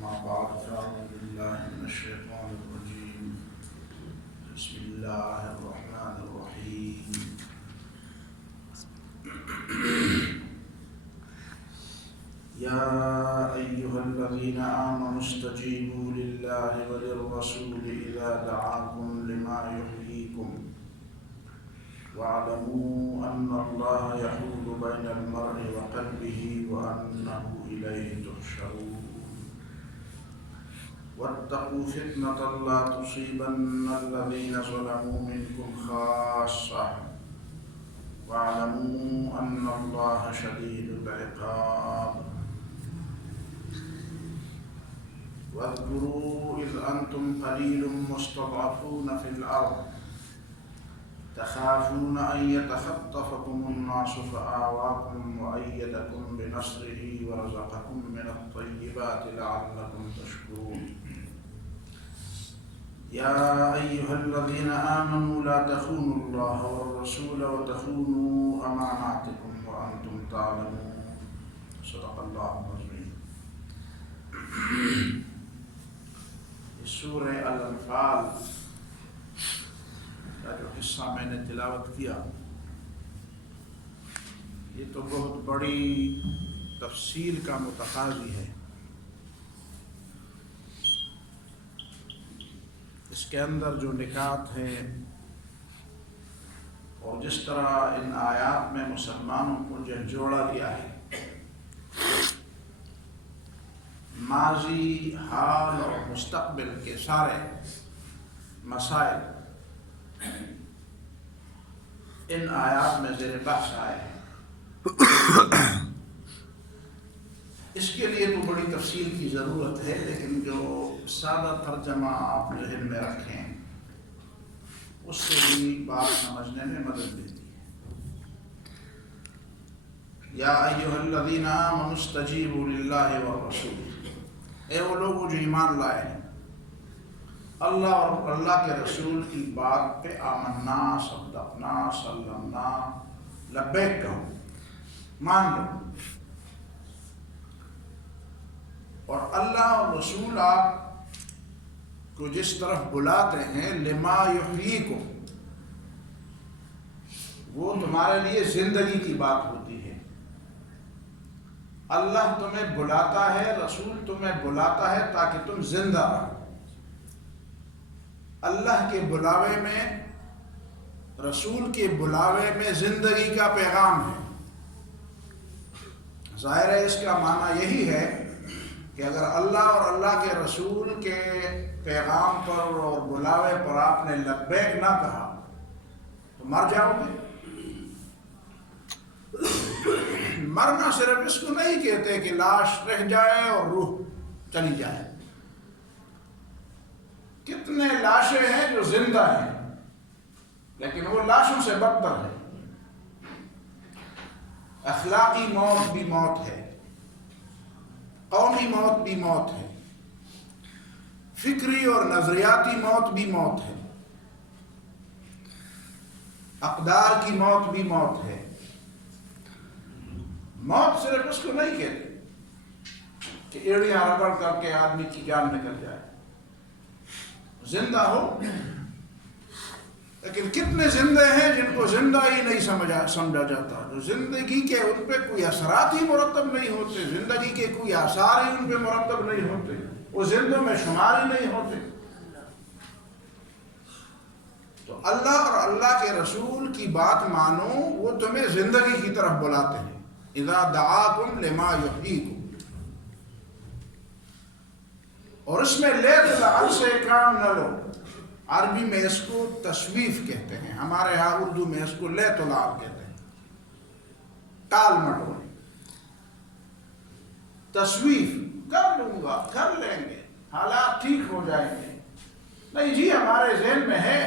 أما بعد فأعوذ بالله من الشيطان الرجيم. بسم الله الرحمن الرحيم. يا أيها الذين آمنوا استجيبوا لله وللرسول إذا دعاكم لما يحييكم واعلموا أن الله يحول بين المرء وقلبه وأنه إليه تحشرون. واتقوا فتنة لا تصيبن الذين ظلموا منكم خاصة واعلموا أن الله شديد العقاب. واذكروا إذ أنتم قليل مستضعفون في الأرض تخافون أن يتخطفكم الناس فآواكم وأيدكم بنصره ورزقكم من الطيبات لعلكم تشكرون. يا أيها الذين آمنوا لا تخونوا الله والرسول وتخونوا أماناتكم وأنتم تعلمون. صدق الله العظيم. سورہ الانفال کا جو حصہ میں نے تلاوت کیا یہ تو بہت بڑی تفصیل کا متقاضی ہے. اس کے اندر جو نکات ہیں اور جس طرح ان آیات میں مسلمانوں کو جھنجھوڑا دیا ہے، ماضی، حال اور مستقبل کے سارے مسائل ان آیات میں زیر بحث آئے ہیں. اس کے لیے تو بڑی تفصیل کی ضرورت ہے، لیکن جو سادہ ترجمہ آپ ذہن میں رکھیں اس سے بھی بات سمجھنے میں مدد ملتی ہے. یا ایھا الذین آمنوا استجیبوا للہ والرسول، اے وہ لوگ جو ایمان لائے ہیں، اللہ اور اللہ کے رسول کی بات پہ آمنا، صدقنا، سلمنا، لبیک کہو، مان لو. اور اللہ اور رسول آپ کو جس طرف بلاتے ہیں، لما یحییکم، وہ تمہارے لیے زندگی کی بات ہوتی ہے. اللہ تمہیں بلاتا ہے، رسول تمہیں بلاتا ہے تاکہ تم زندہ رہو. اللہ کے بلاوے میں، رسول کے بلاوے میں زندگی کا پیغام ہے. ظاہر ہے اس کا معنی یہی ہے کہ اگر اللہ اور اللہ کے رسول کے پیغام پر اور بلاوے پر آپ نے لبیک نہ کہا تو مر جاؤ گے. مرنا صرف اس کو نہیں کہتے کہ لاش رہ جائے اور روح چلی جائے. کتنے لاشیں ہیں جو زندہ ہیں لیکن وہ لاشوں سے بدتر ہے. اخلاقی موت بھی موت ہے، قومی موت بھی موت ہے، فکری اور نظریاتی موت بھی موت ہے، اقدار کی موت بھی موت ہے. موت صرف اس کو نہیں کہتے کہ ایڑیاں رگڑ کر کے آدمی کی جان نکل جائے. زندہ ہو، لیکن کتنے زندے ہیں جن کو زندہ ہی نہیں سمجھا جاتا، جو زندگی کے ان پہ کوئی اثرات ہی مرتب نہیں ہوتے، زندگی کے کوئی آثار ہی ان پہ مرتب نہیں ہوتے، وہ زندوں میں شمار ہی نہیں ہوتے. تو اللہ اور اللہ کے رسول کی بات مانو، وہ تمہیں زندگی کی طرف بلاتے ہیں. اذا دعاکم لما یحییکم، اور اس میں لے دل سے کام نہ لو. عربی میں اس کو تسویف کہتے ہیں، ہمارے ہاں اردو میں اس کو لے طلاب کہتے ہیں، ٹال مٹول. تسویف، کر لوں گا، کر لیں گے، حالات ٹھیک ہو جائیں گے. نہیں جی، ہمارے ذہن میں ہے،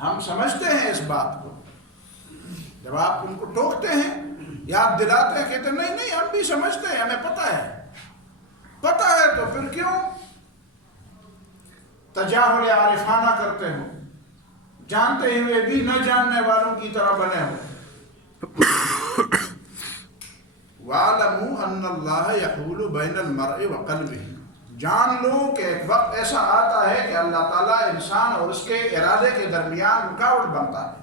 ہم سمجھتے ہیں اس بات کو. جب آپ ان کو ٹوکتے ہیں، یاد دلاتے ہیں، کہتے ہیں نہیں نہیں ہم بھی سمجھتے ہیں، ہمیں پتہ ہے. پتہ ہے تو پھر کیوں تجاہل عارفانہ کرتے ہو، جانتے ہوئے بھی نہ جاننے والوں کی طرح بنے ہو. وَاعْلَمُوا أَنَّ اللَّهَ يَحُولُ بَيْنَ الْمَرْءِ وَقَلْبِهِ، جان لو کہ ایک وقت ایسا آتا ہے کہ اللہ تعالیٰ انسان اور اس کے ارادے کے درمیان رکاوٹ بنتا ہے۔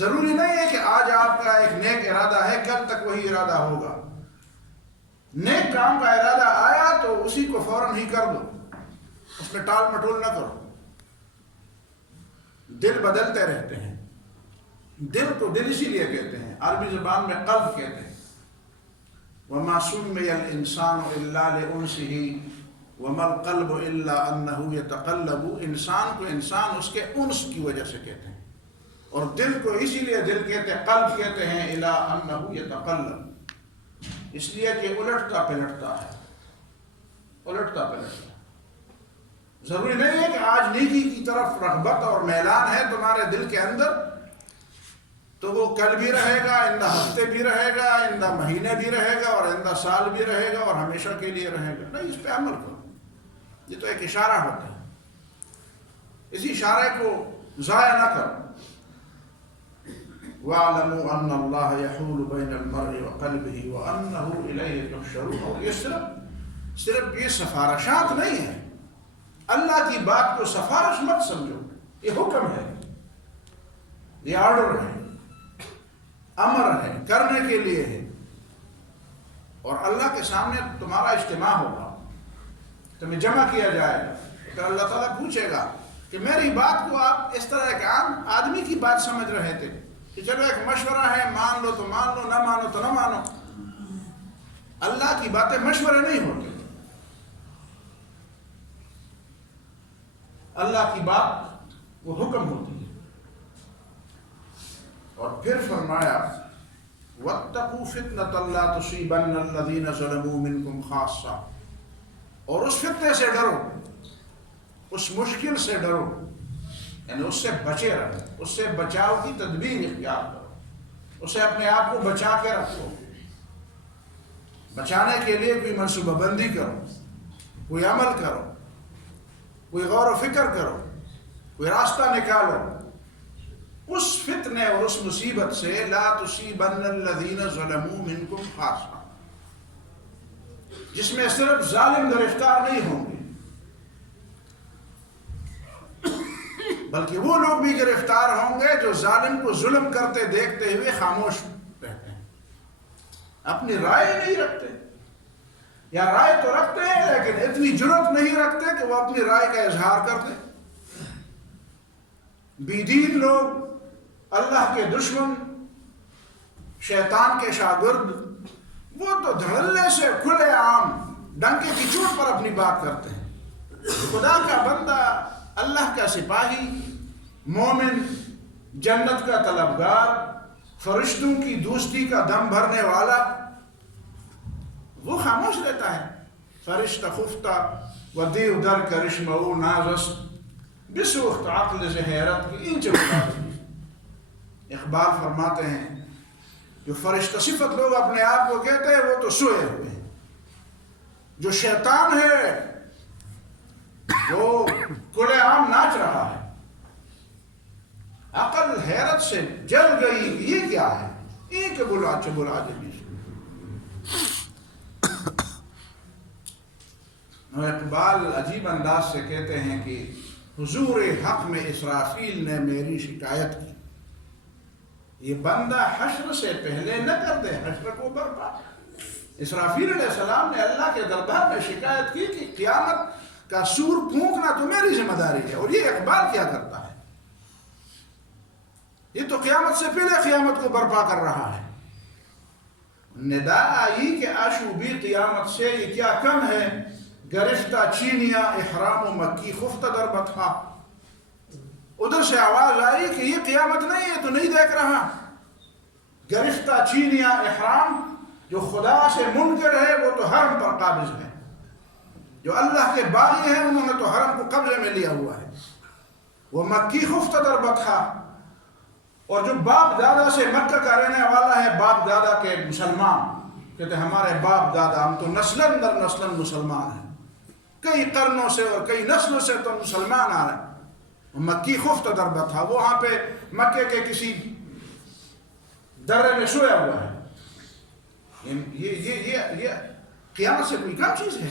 ضروری نہیں ہے کہ آج آپ کا ایک نیک ارادہ ہے کل تک وہی ارادہ ہوگا۔ نیک کام کا ارادہ آیا تو اسی کو فوراً ہی کر دو، اس میں ٹال مٹول نہ کرو۔ دل بدلتے رہتے ہیں، دل کو دل اسی لیے کہتے ہیں، عربی زبان میں قلب کہتے ہیں۔ وَمَا سُمِّيَ الْإِنسَانُ إِلَّا لِأُنْسِهِ وَمَا الْقَلْبُ إِلَّا أَنَّهُ يَتَقَلَّبُ، انسان کو انسان اس کے انس کی وجہ سے کہتے ہیں، اور دل کو اسی لیے دل کہتے ہیں، قلب کہتے ہیں إِلَّا أَنَّهُ يَتَقَلَّبُ، اس لیے کہ الٹتا پلٹتا ہے، الٹتا پلٹتا ہے۔ ضروری نہیں ہے کہ آج نیکی کی طرف رغبت اور میلان ہے تمہارے دل کے اندر تو وہ کل بھی رہے گا، آئندہ ہفتے بھی رہے گا، آئندہ مہینے بھی رہے گا، اور آئندہ سال بھی رہے گا، اور ہمیشہ کے لیے رہے گا۔ نہیں، اس پہ عمل کرو۔ یہ تو ایک اشارہ ہوتا ہے، اسی اشارے کو ضائع نہ کرو۔ وَاعْلَمُوا أَنَّ اللَّهَ يَحُولُ بَيْنَ الْمَرْءِ وَقَلْبِهِ وَأَنَّهُ إِلَيْهِ تُحْشَرُونَ۔ اور یہ صرف یہ سفارشات نہیں ہیں، اللہ کی بات کو سفارش مت سمجھو، یہ حکم ہے، یہ آرڈر ہے، امر ہے، کرنے کے لیے ہے، اور اللہ کے سامنے تمہارا اجتماع ہوگا، تمہیں جمع کیا جائے گا، پھر اللہ تعالیٰ پوچھے گا کہ میری بات کو آپ اس طرح ایک عام آدمی کی بات سمجھ رہے تھے کہ چلو ایک مشورہ ہے، مان لو تو مان لو، نہ مانو تو نہ مانو۔ اللہ کی باتیں مشورے نہیں ہوتے، اللہ کی بات وہ حکم ہوتی ہے۔ اور پھر فرمایا وَاتَّقُوا فِتْنَةً لَا تُصِيبَنَّ الَّذِينَ ظَلَمُوا مِنْكُمْ خَاصَّةً، اور اس فتنے سے ڈرو، اس مشکل سے ڈرو، یعنی اس سے بچے رہو، اس سے بچاؤ کی تدبیر اختیار کرو، اسے اپنے آپ کو بچا کے رکھو، بچانے کے لیے کوئی منصوبہ بندی کرو، کوئی عمل کرو، کوئی غور و فکر کرو، کوئی راستہ نکالو اس فتنے اور اس مصیبت سے۔ لا تصیبن الذین ظلموا منکم خاصہ، جس میں صرف ظالم گرفتار نہیں ہوں گے بلکہ وہ لوگ بھی گرفتار ہوں گے جو ظالم کو ظلم کرتے دیکھتے ہوئے خاموش رہتے ہیں، اپنی رائے نہیں رکھتے، یا رائے تو رکھتے ہیں لیکن اتنی جرأت نہیں رکھتے کہ وہ اپنی رائے کا اظہار کرتے۔ بے دین لوگ، اللہ کے دشمن، شیطان کے شاگرد، وہ تو دھڑلے سے کھلے عام ڈنکے کی چوٹ پر اپنی بات کرتے ہیں۔ خدا کا بندہ، اللہ کا سپاہی، مومن، جنت کا طلبگار، فرشتوں کی دوستی کا دم بھرنے والا، وہ خاموش رہتا ہے۔ فرشتہ خفتہ و دیو در کرشمہ نازست بسوخت عقل سے حیرت کی انچ بتاتی۔ اقبال فرماتے ہیں جو فرشتہ صفت لوگ اپنے آپ کو کہتے ہیں وہ تو سوئے ہوئے ہیں، جو شیطان ہے وہ کھلے عام ناچ رہا ہے، عقل حیرت سے جل گئی کہ یہ کیا ہے، یہ کہ بلا جبی۔ اقبال عجیب انداز سے کہتے ہیں کہ حضور حق میں اسرافیل نے میری شکایت کی، یہ بندہ حشر سے پہلے نہ کر دے حشر کو برپا۔ اسرافیل علیہ السلام نے اللہ کے دربار میں شکایت کی کہ قیامت کا سور پھونکنا تو میری ذمہ داری ہے، اور یہ اقبال کیا کرتا ہے؟ یہ تو قیامت سے پہلے قیامت کو برپا کر رہا ہے۔ ندا آئی کہ آشوبی قیامت سے یہ کیا کم ہے، گرفتہ چینیا احرام و مکی خفتہ در بطحا۔ ادھر سے آواز آئی کہ یہ قیامت نہیں ہے تو نہیں دیکھ رہا، گرفتہ چینیا احرام، جو خدا سے منکر ہے وہ تو حرم پر قابض ہے، جو اللہ کے باغی ہیں انہوں نے تو حرم کو قبضے میں لیا ہوا ہے۔ وہ مکی خفتہ در بطحا، اور جو باپ دادا سے مکہ کا رہنے والا ہے، باپ دادا کے مسلمان کہتے ہیں ہمارے باپ دادا، ہم تو نسلن در نسلن مسلمان ہیں، کئی قرنوں سے اور کئی نسلوں سے تو مسلمان آ رہے ہیں۔ مکی خفت دربہ تھا، وہ وہاں پہ مکے کے کسی درے میں سویا ہوا ہے، یہ قیامت سے کوئی کم چیز ہے.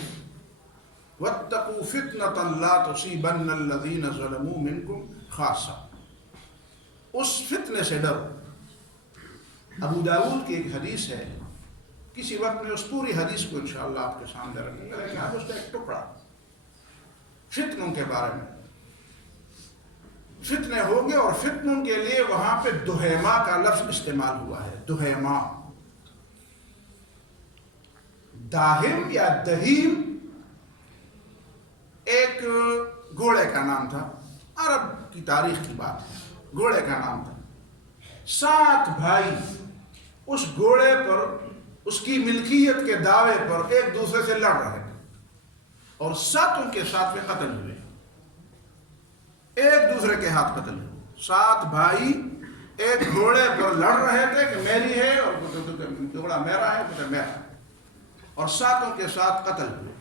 وَاتَّقُوا فِتْنَةً لَا تُصِيبَنَّ الَّذِينَ ظَلَمُوا مِنْكُمْ خَاصَّةً. اس فتنے سے ڈرو. ابو داؤد کی ایک حدیث ہے، کسی وقت میں اس پوری حدیث کو انشاءاللہ آپ کے سامنے رکھیں گے، لیکن اب اس کا ایک ٹکڑا فتنوں کے بارے میں. فتنے ہوں گے اور فتنوں کے لیے وہاں پہ دہیما کا لفظ استعمال ہوا ہے. دہیما، داہم یا دہیم ایک گھوڑے کا نام تھا. عرب کی تاریخ کی بات ہے، گھوڑے کا نام تھا. 7 بھائی اس گھوڑے پر، اس کی ملکیت کے دعوے پر ایک دوسرے سے لڑ رہے تھے اور 7 کے ساتھ میں قتل ہوئے. ایک دوسرے کے ہاتھ قتل ہوئے. 7 بھائی ایک گھوڑے پر لڑ رہے تھے کہ میری ہے اور گھوڑا میرا ہے، میرا، اور 7 کے ساتھ قتل ہوئے.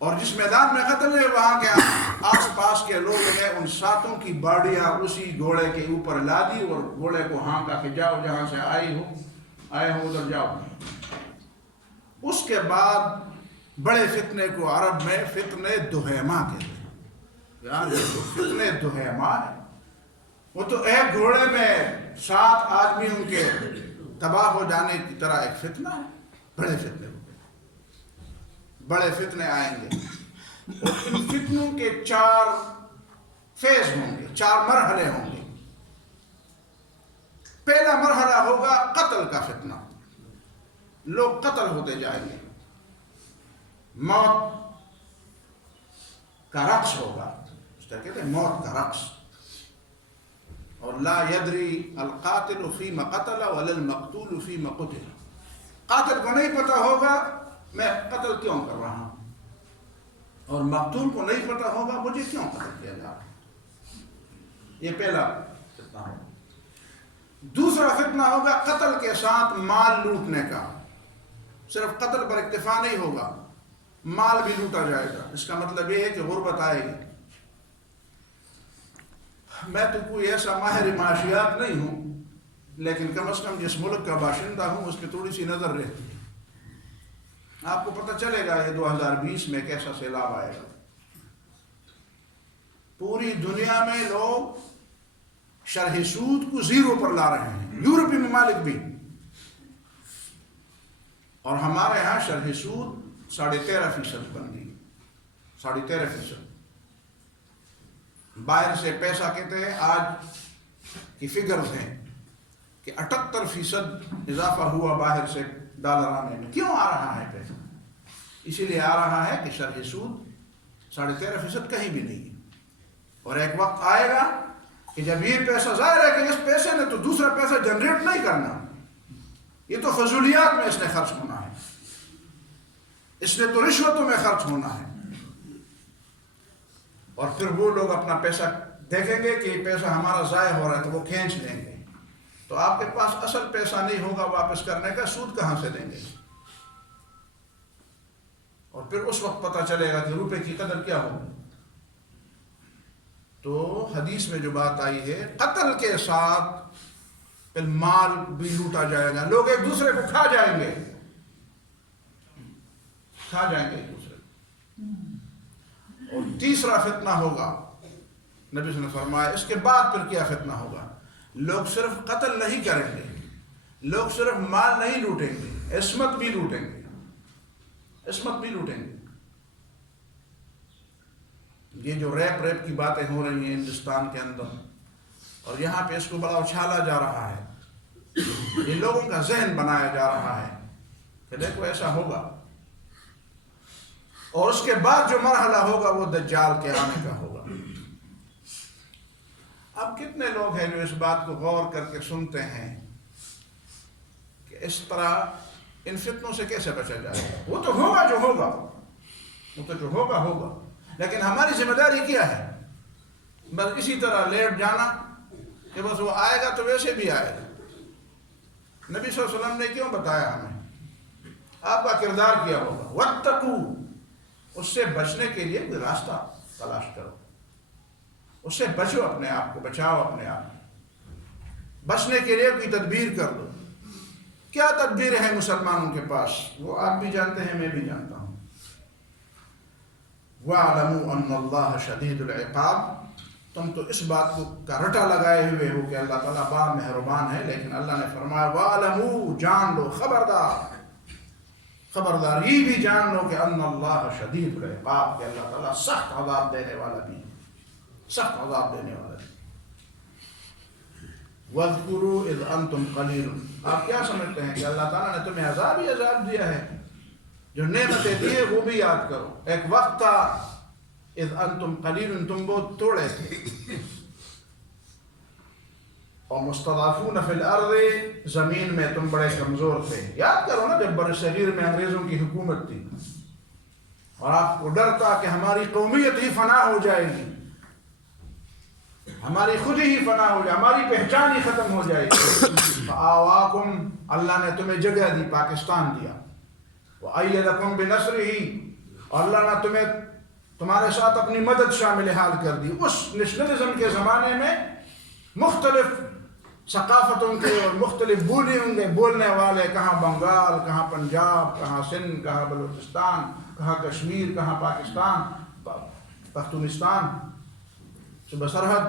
اور جس میدان میں قتل ہوئے وہاں کے آس پاس کے لوگوں نے ان 7 کی باڑیاں اسی گھوڑے کے اوپر لا دی اور گھوڑے کو ہانکا کہ جاؤ جہاں سے آئے ہو ادھر جاؤ. اس کے بعد بڑے فتنے کو عرب میں فتنے دہیما کہتے ہیں. یار یہ تو فتنے دہیما ہے. وہ تو ایک گھوڑے میں 7 آدمی ان کے تباہ ہو جانے کی طرح ایک فتنہ ہے. بڑے فتنے ہو گئے، بڑے فتنے آئیں گے. ان فتنوں کے 4 فیز ہوں گے، 4 مرحلے ہوں گے. پہلا مرحلہ ہوگا قتل کا فتنہ. لوگ قتل ہوتے جائیں گے، موت کا رقص ہوگا. اس طرح کہتے ہیں موت کا رقص. اور لا يدری القاتل فيما قتل ولا المقتول فيما قتل. قاتل کو نہیں پتا ہوگا میں قتل کیوں کر رہا ہوں، اور مقتول کو نہیں پتا ہوگا مجھے کیوں قتل کیا جا رہا ہے. یہ پہلا فتنہ ہوگا. دوسرا فتنہ ہوگا قتل کے ساتھ مال لوٹنے کا. صرف قتل پر اکتفا نہیں ہوگا، مال بھی لوٹا جائے گا. اس کا مطلب یہ ہے کہ غربت آئے گی. میں تو کوئی ایسا ماہر معاشیات نہیں ہوں، لیکن کم از کم جس ملک کا باشندہ ہوں اس کی تھوڑی سی نظر رہتی ہے. آپ کو پتہ چلے گا یہ 2020 میں کیسا سیلاب آئے گا. پوری دنیا میں لوگ شرح سود کو 0 پر لا رہے ہیں، یورپی ممالک بھی. اور ہمارے ہاں شرح سود 13.5% بن گئی. 13.5%. باہر سے پیسہ کہتے ہیں، آج کی فگرز ہیں کہ 78% اضافہ ہوا باہر سے ڈالر آنے میں. کیوں آ رہا ہے پیسہ؟ اسی لیے آ رہا ہے کہ شرح سود 13.5% کہیں بھی نہیں ہے. اور ایک وقت آئے گا کہ جب یہ پیسہ، ظاہر ہے کہ اس پیسے نے تو دوسرا پیسہ جنریٹ نہیں کرنا، یہ تو فضولیات میں اس نے خرچ ہونا ہے، اس نے تو رشوتوں میں خرچ ہونا ہے. اور پھر وہ لوگ اپنا پیسہ دیکھیں گے کہ یہ پیسہ ہمارا ضائع ہو رہا ہے تو وہ کھینچ لیں گے. تو آپ کے پاس اصل پیسہ نہیں ہوگا واپس کرنے کا، سود کہاں سے دیں گے؟ اور پھر اس وقت پتہ چلے گا کہ روپے کی قدر کیا ہوگی. تو حدیث میں جو بات آئی ہے قتل کے ساتھ پھر مال بھی لوٹا جائے گا. لوگ ایک دوسرے کو کھا جائیں گے ایک دوسرے. اور تیسرا فتنہ ہوگا، نبی صلی اللہ علیہ وسلم نے فرمایا اس کے بعد پھر کیا فتنہ ہوگا. لوگ صرف قتل نہیں کریں گے، لوگ صرف مال نہیں لوٹیں گے، عصمت بھی لوٹیں گے. یہ جو ریپ کی باتیں ہو رہی ہیں ہندوستان کے اندر، اور یہاں پہ اس کو بڑا اچھالا جا رہا ہے، یہ لوگوں کا ذہن بنایا جا رہا ہے کہ دیکھو ایسا ہوگا. اور اس کے بعد جو مرحلہ ہوگا وہ دجال کے آنے کا ہوگا. اب کتنے لوگ ہیں جو اس بات کو غور کر کے سنتے ہیں کہ اس طرح ان فتنوں سے کیسے بچا جائے گا. وہ تو ہوگا جو ہوگا، لیکن ہماری ذمہ داری کیا ہے؟ بس اسی طرح لیٹ جانا کہ بس وہ آئے گا تو ویسے بھی آئے گا. نبی صلی اللہ علیہ وسلم نے کیوں بتایا ہمیں؟ آپ کا کردار کیا ہوگا. وَاتَّقُوا، اس سے بچنے کے لیے کوئی راستہ تلاش کرو، اس سے بچو، اپنے آپ کو بچاؤ، اپنے آپ بچنے کے لیے کوئی تدبیر کر دو. کیا تدبیر ہے مسلمانوں کے پاس، وہ آپ بھی جانتے ہیں، میں بھی جانتا ہوں۔ وَاعْلَمُوا أَنَّ اللَّهَ شَدِيدُ الْعِقَابِ، تم تو اس بات کو کا رٹا لگائے ہوئے ہو کہ اللہ تعالیٰ بڑا مہربان ہے، لیکن اللہ نے فرمایا وَاعْلَمُوا، جان لو، خبردار یہ بھی جان لو کہ أَنَّ اللَّهَ شَدِيدُ الْعِقَابِ، کہ اللہ تعالیٰ سخت عذاب دینے والا بھی ہے، سخت عذاب دینے والا بھی۔ وَاذْكُرُوا إِذْ أَنْتُمْ قَلِيلٌ، آپ کیا سمجھتے ہیں کہ اللہ تعالیٰ نے تمہیں عذاب ہی عذاب دیا ہے؟ جو نعمتیں دیے وہ بھی یاد کرو۔ ایک وقت تھا اذ انتم قلیل، تم بہت تھوڑے تھے، اور مستضعفون فی الارض، زمین میں تم بڑے کمزور تھے۔ یاد کرو نا جب بر صغیر میں انگریزوں کی حکومت تھی اور آپ کو ڈر تھا کہ ہماری قومیت ہی فنا ہو جائے گی، ہماری خود ہی فنا ہو جائے، ہماری پہچان ہی ختم ہو جائے گی۔ فآواکم، اللہ نے تمہیں جگہ دی، پاکستان دیا۔ وَأَيَّدَكُمْ بِنَصْرِهِ، اور اللہ نے تمہارے ساتھ اپنی مدد شامل حال کر دی۔ اس نیشنلزم کے زمانے میں مختلف ثقافتوں کے اور مختلف بولیوں کے بولنے والے، کہاں بنگال، کہاں پنجاب، کہاں سندھ، کہاں بلوچستان، کہاں کشمیر، کہاں پاکستان، پختونستان، صوبہ سرحد،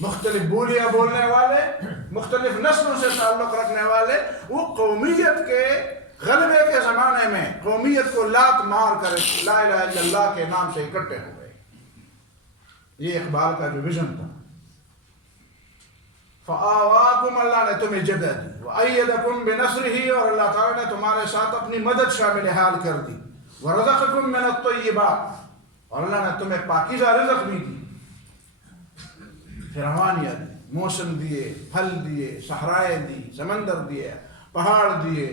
مختلف بولیاں بولنے والے، مختلف نسلوں سے تعلق رکھنے والے، وہ قومیت کے غلبے کے زمانے میں قومیت کو لات مار کر لا الہ الا اللہ کے نام سے اکٹھے ہو گئے۔ یہ اقبال کا جو ویژن تھا۔ فآواکم، اللہ نے تمہیں جگہ دی، وَأَيَّدَكُمْ بِنَصْرِهِ، اور اللہ تعالیٰ نے تمہارے ساتھ اپنی مدد شامل حال کر دی، وَرَزَقَكُمْ مِنَ الطَّيِّبَاتِ، اور اللہ نے تمہیں پاکیزہ رزق بھی دی، فراوانیت دی، موسم دیے، پھل دیے، صحرائیں دی، سمندر دیے، پہاڑ دیے،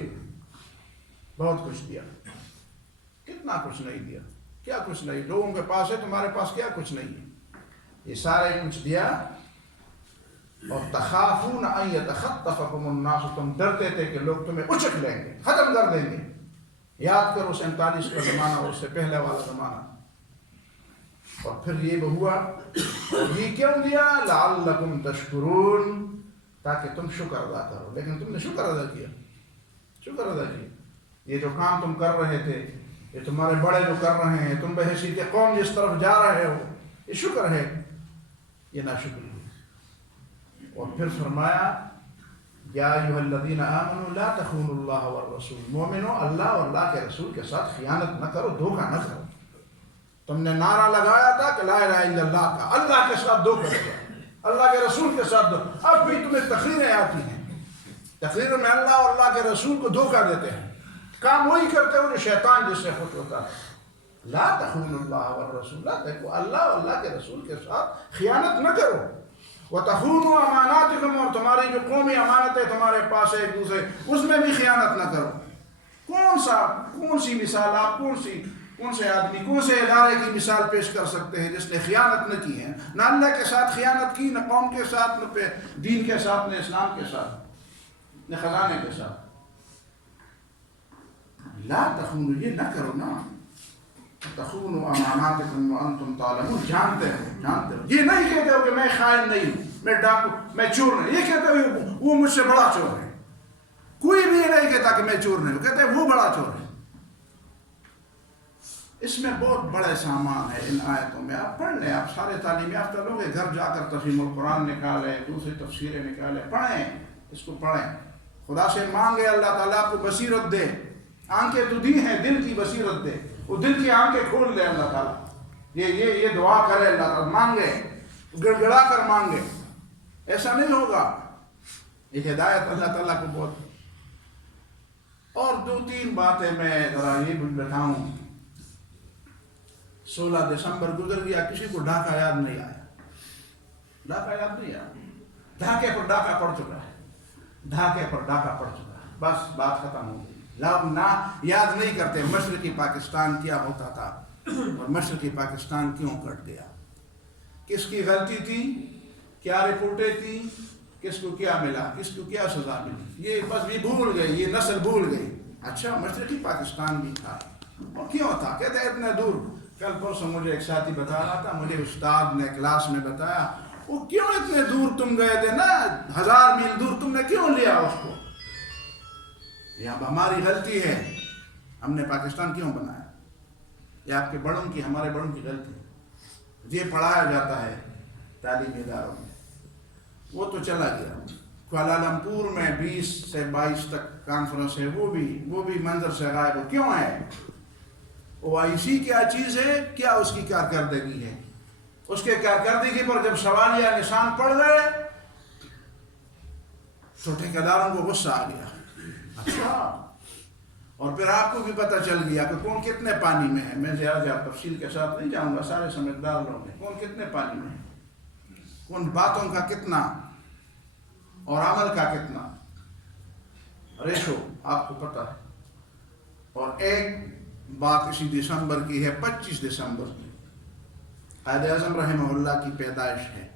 بہت کچھ دیا۔ کتنا کچھ نہیں دیا، کیا کچھ نہیں، لوگوں کے پاس ہے، تمہارے پاس کیا کچھ نہیں ہے، یہ سارے کچھ دیا۔ اور تخافون ان یتخطفکم الناس، تم ڈرتے تھے کہ لوگ تمہیں اچک لیں گے، ختم کر دیں گے۔ یاد کرو 47 کا زمانہ اور اس سے پہلے والا زمانہ۔ اور پھر یہ ہوا، اور یہ کیوں دیا؟ لعلکم تشکرون، تاکہ تم شکر ادا کرو۔ لیکن تم نے شکر ادا کیا، شکر ادا کیا۔ یہ جو کام تم کر رہے تھے، یہ تمہارے بڑے جو کر رہے ہیں، تم بحیثیت قوم جس طرف جا رہے ہو، یہ شکر ہے، یہ ناشکری ہے۔ اور پھر فرمایا یا ایھا الذین آمنوا لا تخونوا اللہ والرسول، مومنو اللہ اور اللہ کے رسول کے ساتھ خیانت نہ کرو، دھوکہ نہ کرو۔ تم نے نعرہ لگایا تھا کہ لا الہ الا اللہ کا، اللہ کے ساتھ دھوکہ کیا، اللہ کے رسول کے ساتھ دھوکہ۔ اب بھی تمہیں تقریریں آتی ہیں، تقریر میں اللہ اور اللہ کے رسول کو دھوکہ دیتے ہیں، کام وہی کرتے ہو جو شیطان جس سے خوش ہوتا ہے۔ لا تخونوا اللہ والرسول، دیکھو اللہ اور اللہ کے رسول کے ساتھ خیانت نہ کرو۔ وَتَخُونُوا أَمَانَاتِكُمْ، اور تمہاری جو قومی امانتیں تمہارے پاس ہے ایک دوسرے، اس میں بھی خیانت نہ کرو۔ کون سی مثال آپ کون سے آدمی، کون سے ادارے کی مثال پیش کر سکتے ہیں جس نے خیانت نہ کی ہے؟ نہ اللہ کے ساتھ خیانت کی، نہ قوم کے ساتھ، نہ دین کے ساتھ، نہ اسلام کے ساتھ، نہ خزانے کے ساتھ۔ لا تخونوا، یہ نہ کرو نا، تخونوا اماناتکم وانتم تعلمون، جانتے ہو، یہ نہیں کہتے ہو کہ میں خائن نہیں ہوں، میں ڈاکو، میں چور نہیں، یہ کہتے ہو وہ مجھ سے بڑا چور ہے۔ کوئی بھی یہ نہیں کہتا کہ میں چور نہیں ہوں، کہتے ہیں وہ بڑا چور ہے۔ اس میں بہت بڑے سامان ہے ان آیتوں میں، آپ پڑھ لیں، آپ سارے تعلیم یافتہ لوگ ہیں، گھر جا کر تفہیم القرآن نکالیں، دوسری تفسیریں نکالیں، پڑھیں، اس کو پڑھیں، خدا سے مانگے اللہ تعالیٰ آپ کو بصیرت دے۔ آنکھیں تو دی ہیں، دل کی بصیرت دے، وہ دل کی آنکھیں کھول دے اللہ تعالیٰ۔ یہ دعا کرے اللہ تعالیٰ، مانگے، گڑ گڑا کر مانگے، ایسا نہیں ہوگا۔ یہ ہدایت اللہ تعالیٰ کو بہت۔ اور 2-3 باتیں میں ذرا یہ بھی بتاؤں۔ 16 دسمبر گزر گیا، کسی کو ڈھاکہ یاد نہیں آیا، ڈھاکہ یاد نہیں آیا، ڈھاکے پر ڈھاکہ پڑ چکا ہے، ڈھاکے پر ڈھاکہ پڑ چکا ہے، بس بات ختم ہو گئی۔ لوگ نہ یاد نہیں کرتے مشرقی پاکستان کیا ہوتا تھا اور مشرقی پاکستان کیوں کٹ گیا، کس کی غلطی تھی، کیا رپورٹیں تھیں، کس کو کیا ملا، کس کو کیا سزا ملی، یہ بس بھی بھول گئی، یہ نسل بھول گئی۔ اچھا مشرقی پاکستان بھی تھا، اور کیوں تھا؟ کہتے ہیں اتنے دور۔ کل پرسوں مجھے ایک ساتھی بتا رہا تھا، مجھے استاد نے کلاس میں بتایا، وہ کیوں اتنے دور تم گئے تھے نا، 1000 میل دور تم نے کیوں لیا اس کو؟ یہ اب ہماری غلطی ہے، ہم نے پاکستان کیوں بنایا؟ یہ آپ کے بڑوں کی، ہمارے بڑوں کی غلطی ہے۔ یہ پڑھایا جاتا ہے تعلیمی اداروں میں، وہ تو چلا گیا۔ کوالالمپور میں 20 سے 22 تک کانفرنس ہے، وہ بھی منظر سے غائب ہو۔ کیوں ہے؟ OIC کیا چیز ہے؟ کیا اس کی کارکردگی ہے؟ اس کے کارکردگی پر جب سوالیہ نشان پڑ گئے تو ٹھیکیداروں کو غصہ آ گیا۔ اچھا، اور پھر آپ کو بھی پتہ چل گیا کہ کون کتنے پانی میں ہے۔ میں زیادہ تفصیل کے ساتھ نہیں جاؤں گا، سارے سمجھدار لوگ ہیں۔ کون کتنے پانی میں ہے، کون باتوں کا کتنا اور عمل کا کتنا ریشو آپ کو پتہ ہے۔ اور ایک بات اسی دسمبر کی ہے، 25 دسمبر کی، قائد اعظم رحمہ اللہ کی پیدائش ہے۔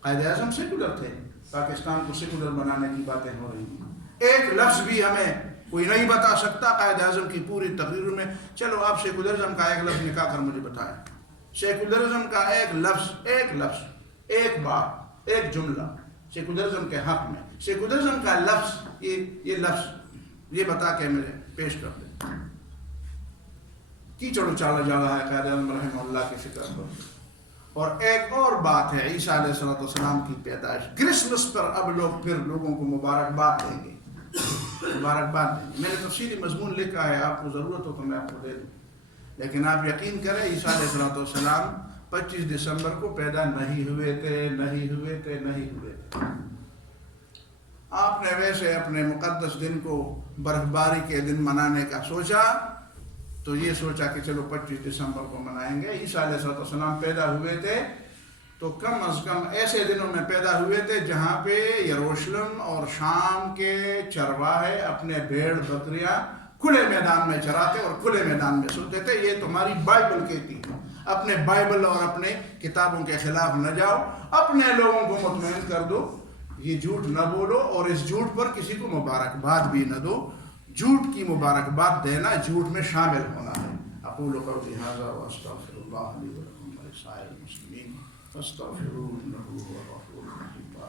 قائد اعظم سیکولر تھے، پاکستان کو سیکولر بنانے کی باتیں ہو رہی ہیں۔ ایک لفظ بھی ہمیں کوئی نہیں بتا سکتا قائد اعظم کی پوری تقریر میں۔ چلو آپ سیکولرزم کا ایک لفظ نکال کر مجھے بتائیں، سیکولرزم کا ایک لفظ، ایک بات، ایک جملہ سیکولرزم کے حق میں، سیکولرزم کا لفظ، یہ لفظ یہ بتا کے مجھے پیش کر دیں۔ کیچڑ اچالا جا رہا ہے قائد اعظم رحمہ اللہ کی فکر پر۔ اور ایک اور بات ہے، عیسیٰ علیہ السلام کی پیدائش، کرسمس پر اب لوگ پھر لوگوں کو مبارکباد دیں گے، مبارکباد دیں گے۔ میں نے تفصیلی مضمون لکھا ہے، آپ کو ضرورت ہو تو میں آپ کو دے دوں، لیکن آپ یقین کریں عیسیٰ علیہ السلام 25 دسمبر کو پیدا نہیں ہوئے تھے۔ آپ نے ویسے اپنے مقدس دن کو برف باری کے دن منانے کا سوچا، تو یہ سوچا کہ چلو 25 دسمبر کو منائیں گے۔ عیسیٰ علیہ السلام پیدا ہوئے تھے تو کم از کم ایسے دنوں میں پیدا ہوئے تھے جہاں پہ یروشلم اور شام کے چرواہے اپنے بھیڑ بکریاں کھلے میدان میں چراتے اور کھلے میدان میں سوتے تھے۔ یہ تمہاری بائبل کہتی ہے۔ اپنے بائبل اور اپنے کتابوں کے خلاف نہ جاؤ، اپنے لوگوں کو مطمئن کر دو، یہ جھوٹ نہ بولو، اور اس جھوٹ پر کسی کو مبارکباد بھی نہ دو۔ جھوٹ کی مبارکباد دینا جھوٹ میں شامل ہونا ہے۔ اقول قولی ھذا واستغفر اللہ لی ولکم ولسائر المسلمین فاستغفروہ انہ هو الغفور الرحیم۔